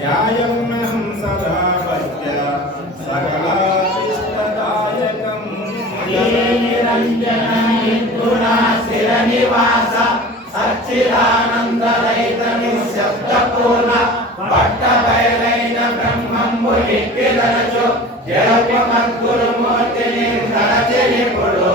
ध्यायन्नहं सदा भक्त्या सकलाभीष्टदायकं निरञ्जन निर्गुण स्थिरनिवास सच्चिदानन्दरहित निःशब्दपूर्ण पट्टबयलैन ब्रह्मम्बु नित्यदरचु जगद्गुरुमूर्तिनि నడచెనిపుడు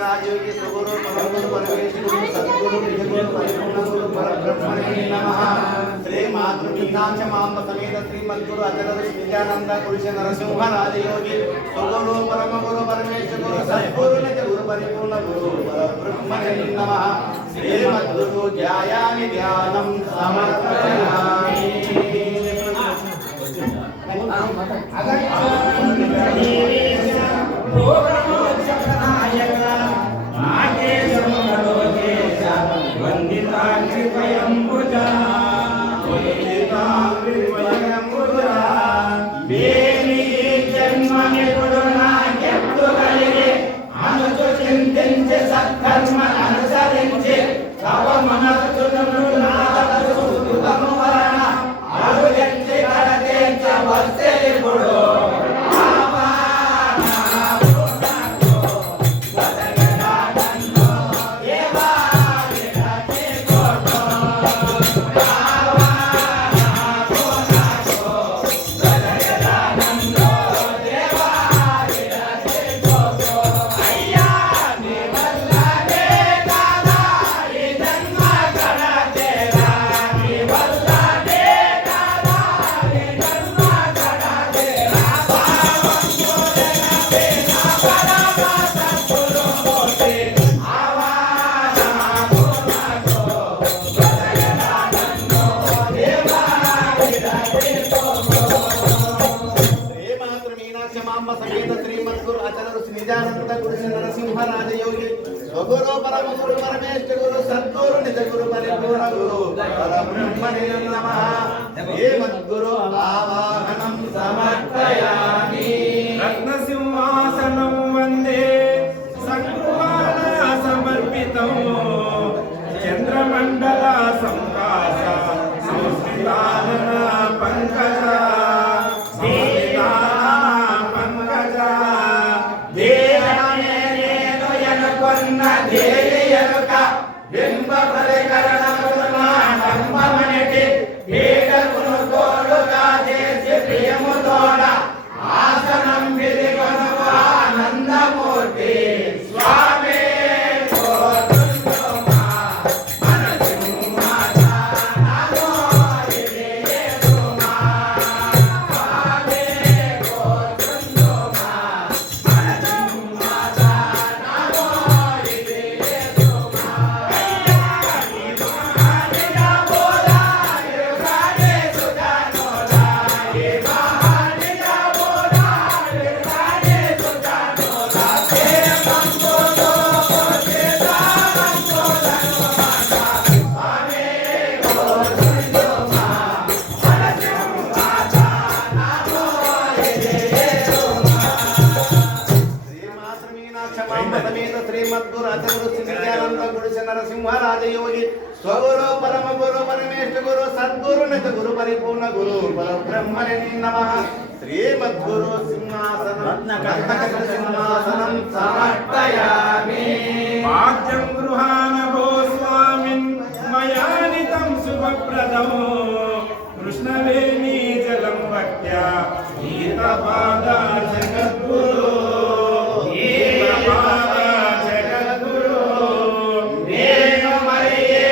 राजयोगी सुगुरु परमगुरु परमेश्वर सद्गुरु निजगुरु परिपूर्ण गुरु परब्रह्मणे नमः। श्री मातृमीनाक्ष मांब समेत श्रीमद्गुरु अचल नित्यानंद पुरुष नरसिंह राजयोगी सुगुरु परमगुरु परमेश्वर सद्गुरु निजगुरु परिपूर्ण गुरु परब्रह्मणे नमः। श्रीमद्गुरु ध्यायामि ध्यानं समर्पयामि। సత్కర్మ అనుసరించి తవ మనసును నాదము వలన ఆరోగ్యంచి కడతేంచ వస్తే ఇప్పుడు श्रीमद्गुरु अचल निजानंद गुरु नरसिंह राजयोगी स्वगुरु परमगुरु परमेश्वर सद्गुरु निजगुरु परिपूर्ण गुरु परब्रह्मणे नमः। हे मद्गुरु आवाहनं समर्पयामि। रत्नसिंहासनं वन्दे सद्गुरुवाण समर्पितं चन्द्रमण्डल संकाश संस्कृतानन पंकज ధ్యేయనుక బింబ పరికరణమునాడంబమనిటి పీడకును తోడుగా చేసి ప్రియముతోడ ఆసనం విధిగొను ఆనందమూర్తి స్వామి श्रीमद्गुरु अचल नित्यानंद गुरु नरसिंह राजयोगी स्वगुरु परमगुरु परमेश्वर सद्गुरु निजगुरु परिपूर्ण गुरु परब्रह्मणे नमः। श्रीमद्गुरु सिंहासनं समर्पयामि। पाद्यं गृहाण गोस्वामिन् मयानितं शुभप्रदं कृष्णवेणी जलं भक्त्या गीतपादा जगद्गुरु जगद्गुरु वेणुमये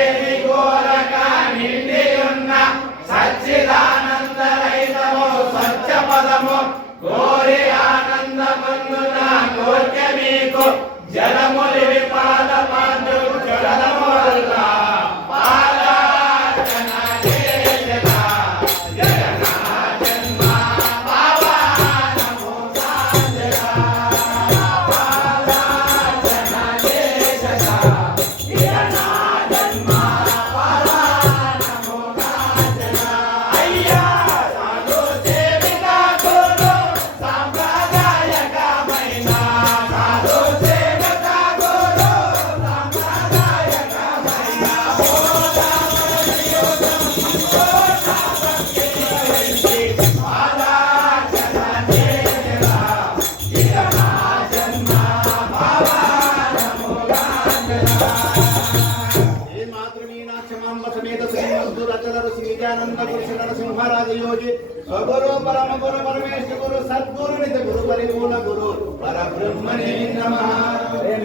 పరమేశ నరసింహరాజ యోగి స్వగురు పరమ గురు పరమేశ గురు సద్గురు నిజ గురు పరిపూర్ణ గురు పరబ్రహ్మణే నమః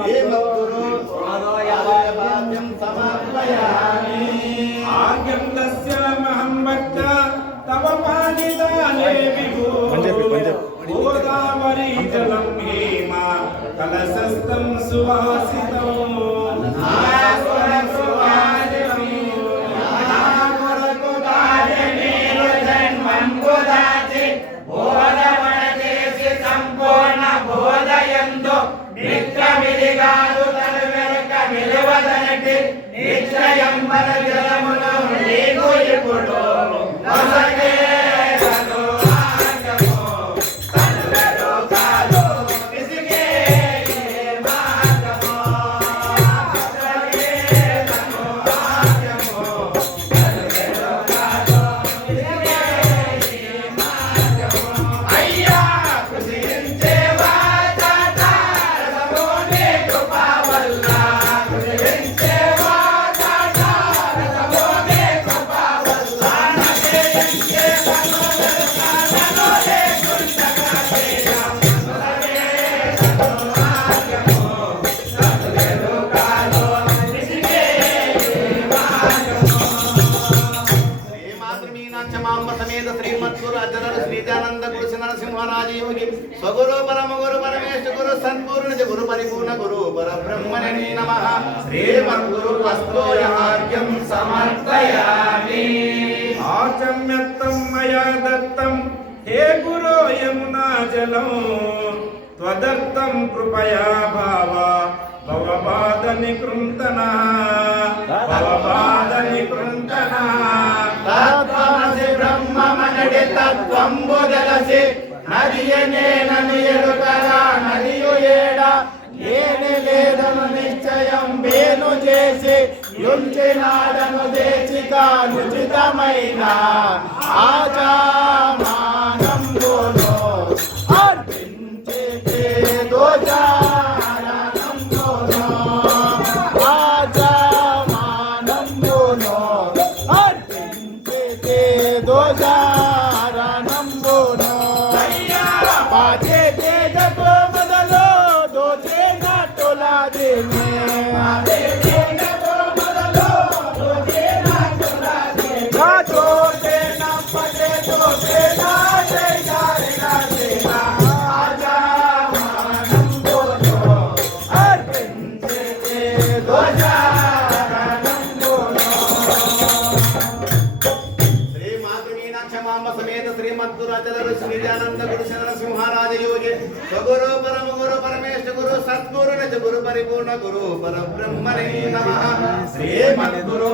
హే మద్గురు ఆలయపాద్యం సమర్పయామి ఆజ్ఞం దస్యామహం భక్త తవ పాణిదానే విభో గోదావరి జలం హేమ కలశస్థం సువాసితం శ్రీమద్గురు అజర శ్రీజానంద గురు నరసింహరాజ యోగి స్వగురు పరమ గురు పరమేశ గురు సద్గురు నిజ గురు పరిపూర్ణ గురు పరబ్రహ్మణే నమః శ్రీమద్గురు హస్తోయార్ఘ్యం సమర్పయామి ఆచమ్యత్తం మయా దత్తం హే గురో యమునా జలం త్వదర్థం కృపయా భావ భవపాద నికృంతన తత్వమసి బ్రహ్మమనడి తత్వంబుదలసి నదియనేనని ఎరుకగా నదియు ఏడ ఏని లేదను నిశ్చయం వేను చేసి యుంచినాడను దేశికానుచితమైన ఆచామానంబును అర్పించితే దోచారణంబును ఆచామానంబును అర్పించితే దోచారణంబును పాచే తేజకు మొదలు దోచే నటులాదినే శ్రీజానంద గురు నరసింహరాజ యోగి స్వగురు పరమ గురు పరమేశ గురు సద్గురు నిజ గురు పరిపూర్ణ గురు పరబ్రహ్మణే నమః శ్రీమద్గురు